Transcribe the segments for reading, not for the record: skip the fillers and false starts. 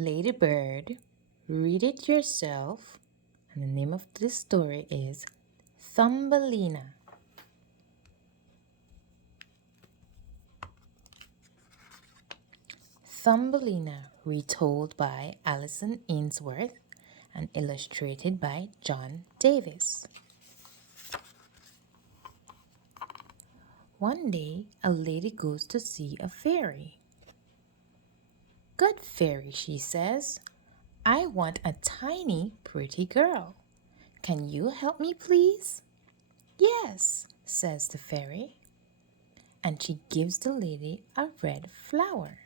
Ladybird, read it yourself. And the name of this story is Thumbelina. Thumbelina, retold by Alison Ainsworth and illustrated by John Davis. One day, a lady goes to see a fairy. "Good fairy," she says, "I want a tiny, pretty girl. Can you help me, please?" "Yes," says the fairy, and she gives the lady a red flower.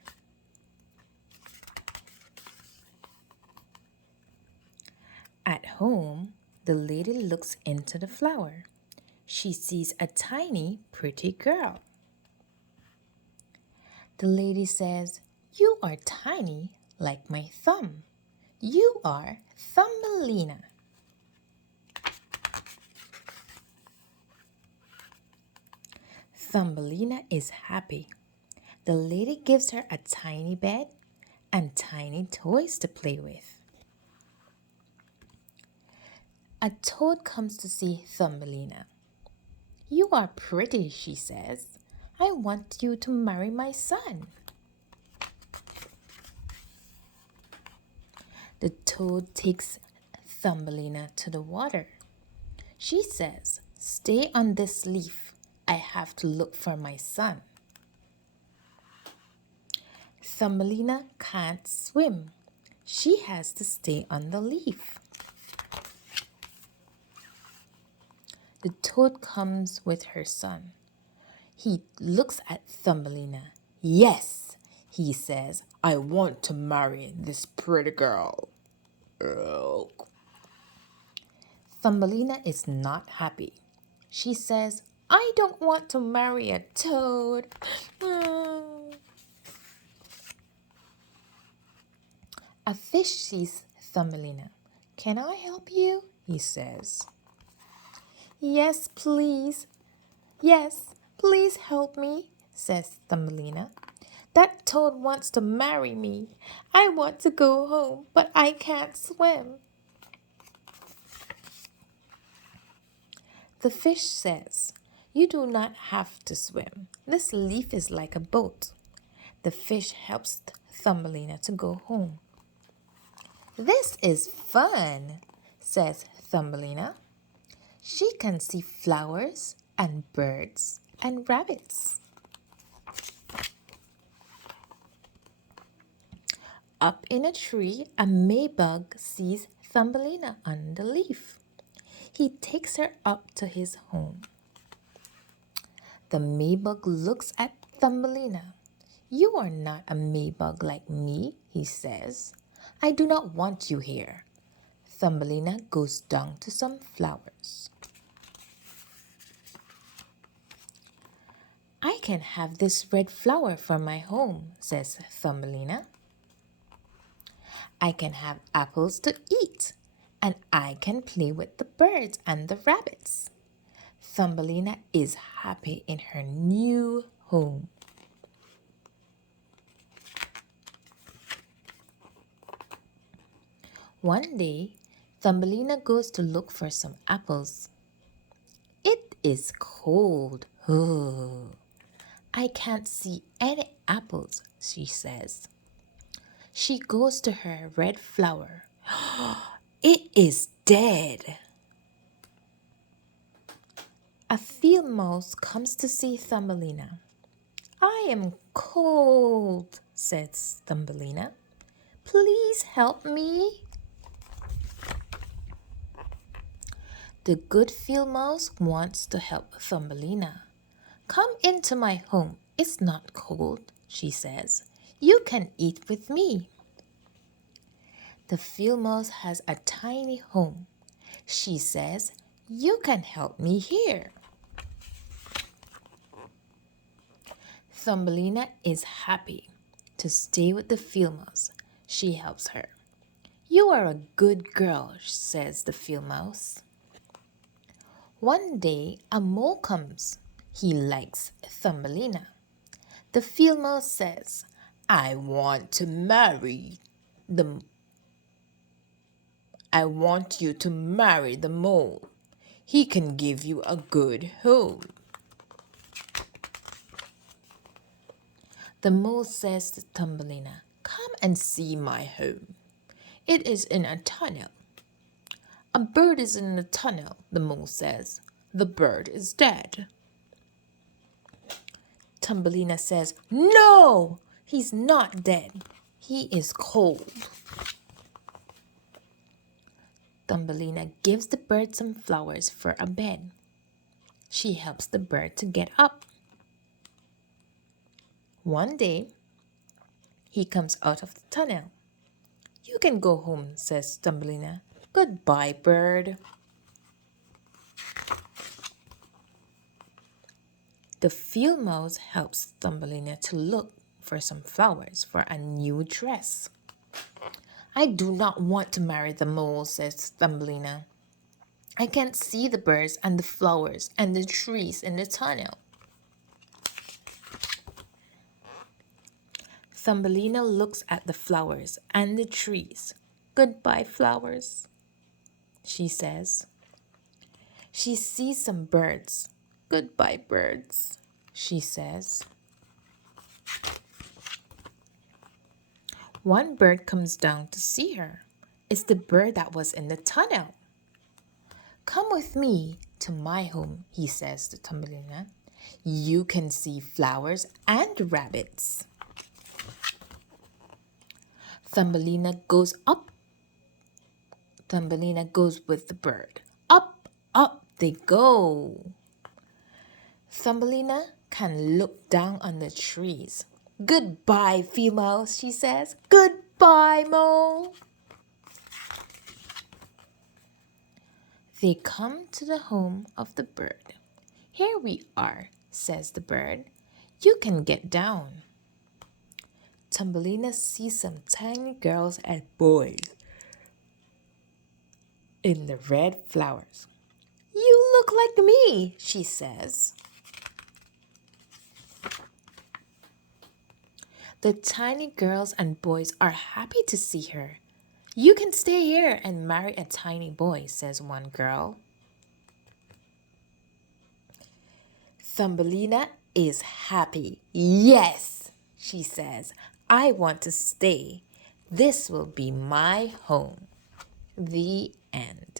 At home, the lady looks into the flower. She sees a tiny, pretty girl. The lady says, "You are tiny like my thumb. You are Thumbelina." Thumbelina is happy. The lady gives her a tiny bed and tiny toys to play with. A toad comes to see Thumbelina. "You are pretty," she says. "I want you to marry my son." The toad takes Thumbelina to the water. She says, "Stay on this leaf. I have to look for my son." Thumbelina can't swim. She has to stay on the leaf. The toad comes with her son. He looks at Thumbelina. "Yes," he says, "I want to marry this pretty girl." Thumbelina is not happy. She says, "I don't want to marry a toad." A fish sees Thumbelina. "Can I help you?" he says. "Yes, please. Yes, please help me," says Thumbelina. "That toad wants to marry me. I want to go home, but I can't swim." The fish says, "You do not have to swim. This leaf is like a boat." The fish helps Thumbelina to go home. "This is fun," says Thumbelina. She can see flowers and birds and rabbits. Up in a tree, a maybug sees Thumbelina on the leaf. He takes her up to his home. The maybug looks at Thumbelina. "You are not a maybug like me," he says. "I do not want you here." Thumbelina goes down to some flowers. "I can have this red flower for my home," says Thumbelina. "I can have apples to eat, and I can play with the birds and the rabbits." Thumbelina is happy in her new home. One day, Thumbelina goes to look for some apples. "It is cold. I can't see any apples," she says. She goes to her red flower. It is dead. A field mouse comes to see Thumbelina. "I am cold," says Thumbelina. "Please help me." The good field mouse wants to help Thumbelina. "Come into my home. It's not cold," she says. "You can eat with me." The field mouse has a tiny home. She says, "You can help me here." Thumbelina is happy to stay with the field mouse. She helps her. "You are a good girl," says the field mouse. One day, a mole comes. He likes Thumbelina. The field mouse says, "I want to marry The I want you to marry the mole. He can give you a good home. The mole says to Thumbelina, come and see my home. It is in a tunnel. A bird is in the tunnel, the mole says. The bird is dead. Thumbelina says, no, he's not dead. He is cold. Thumbelina gives the bird some flowers for a bed. She helps the bird to get up. One day, he comes out of the tunnel. You can go home, says Thumbelina. Goodbye, bird. The field mouse helps Thumbelina to look for some flowers for a new dress. I do not want to marry the mole, says Thumbelina. I can't see the birds and the flowers and the trees in the tunnel. Thumbelina looks at the flowers and the trees. Goodbye, flowers, she says. She sees some birds. Goodbye, birds, she says. One bird comes down to see her. It's the bird that was in the tunnel. Come with me to my home, he says to Thumbelina. You can see flowers and rabbits. Thumbelina goes up. Thumbelina goes with the bird. Up, up they go. Thumbelina can look down on the trees. Goodbye, female, she says. Goodbye, mole. They come to the home of the bird. Here we are, says the bird. You can get down. Thumbelina sees some tiny girls and boys in the red flowers. You look like me, she says. The tiny girls and boys are happy to see her. You can stay here and marry a tiny boy, says one girl. Thumbelina is happy. Yes, she says. I want to stay. This will be my home. The end.